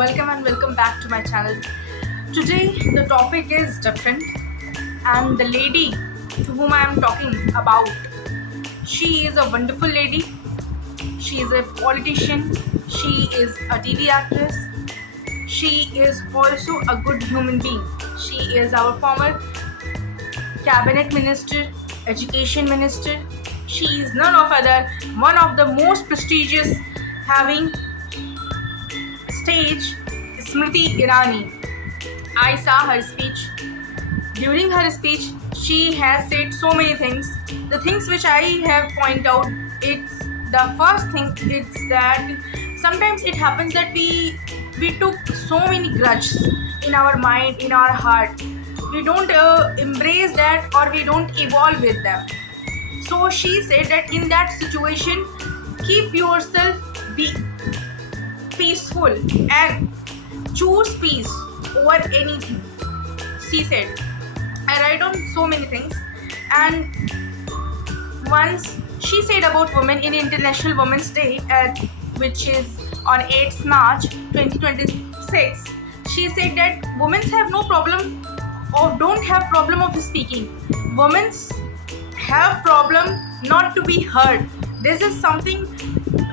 welcome and welcome back to my channel. Today the topic is different, and the lady to whom I am talking about, she is a wonderful lady. She is a politician. She is a TV actress. She is also a good human being. She is our former cabinet minister, education minister. She is none of other one of the most prestigious having stage, Smriti Irani. I saw her speech. During her speech, she has said so many things. The things which I have pointed out, it's the first thing. It's that sometimes it happens that we took so many grudges in our mind, in our heart. We don't embrace that, or we don't evolve with them. So she said that in that situation, keep yourself be peaceful and choose peace over anything. She said, I write on so many things. And once she said about women in International Women's Day, which is on 8th March 2026, she said that women have no problem or don't have problem of speaking. Women have problem not to be heard. This is something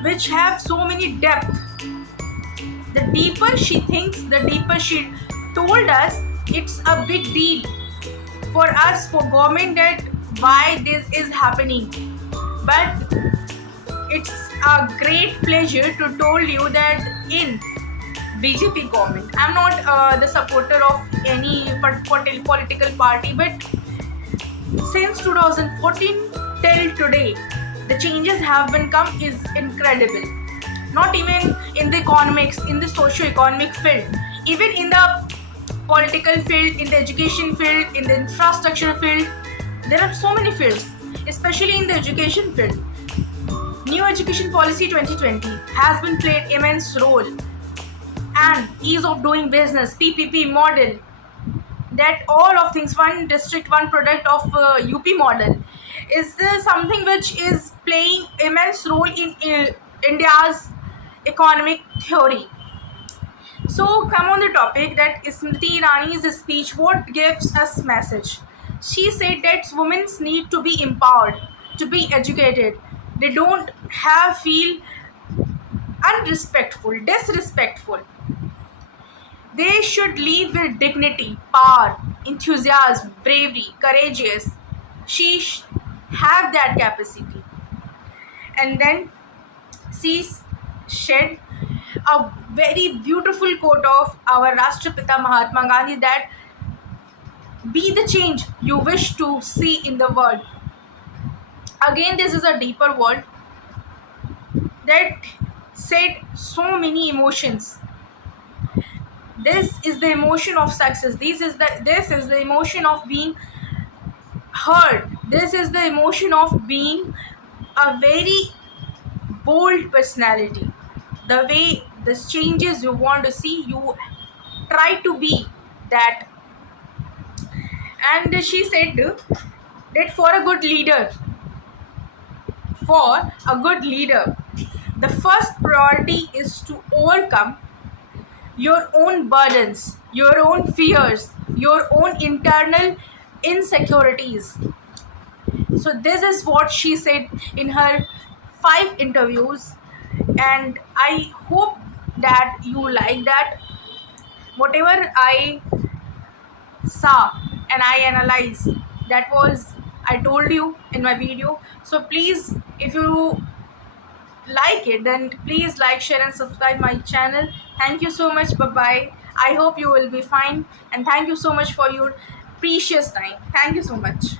which have so many depth. The deeper she thinks, the deeper she told us it's a big deal for us, for government, that why this is happening. But it's a great pleasure to tell you that in BJP government, I'm not the supporter of any political party, but since 2014 till today, the changes have been come is incredible. Not even in the economics, in the socio-economic field, even in the political field, in the education field, in the infrastructure field, there are so many fields, especially in the education field. New Education Policy 2020 has been played immense role, and ease of doing business, PPP model, that all of things, one district, one product of UP model, is something which is playing immense role in India's economic theory. So come on the topic that Smriti Irani's speech, what gives us message. She said that women need to be empowered, to be educated. They don't have feel unrespectful, disrespectful. They should lead with dignity, power, enthusiasm, bravery, courageous. She have that capacity. And then she shed a very beautiful quote of our Rashtrapita Mahatma Gandhi, that be the change you wish to see in the world. Again, this is a deeper word that said so many emotions. This is the emotion of success. This is the emotion of being heard. This is the emotion of being a very bold personality. The way this changes you want to see, you try to be that. And she said that for a good leader, the first priority is to overcome your own burdens, your own fears, your own internal insecurities. So this is what she said in her 5 interviews, and I hope that you like that. Whatever I saw and I analyzed, that was I told you in my video. So please, if you like it, then please like, share and subscribe my channel. Thank you so much. Bye bye. I hope you will be fine, and thank you so much for your precious time. Thank you so much.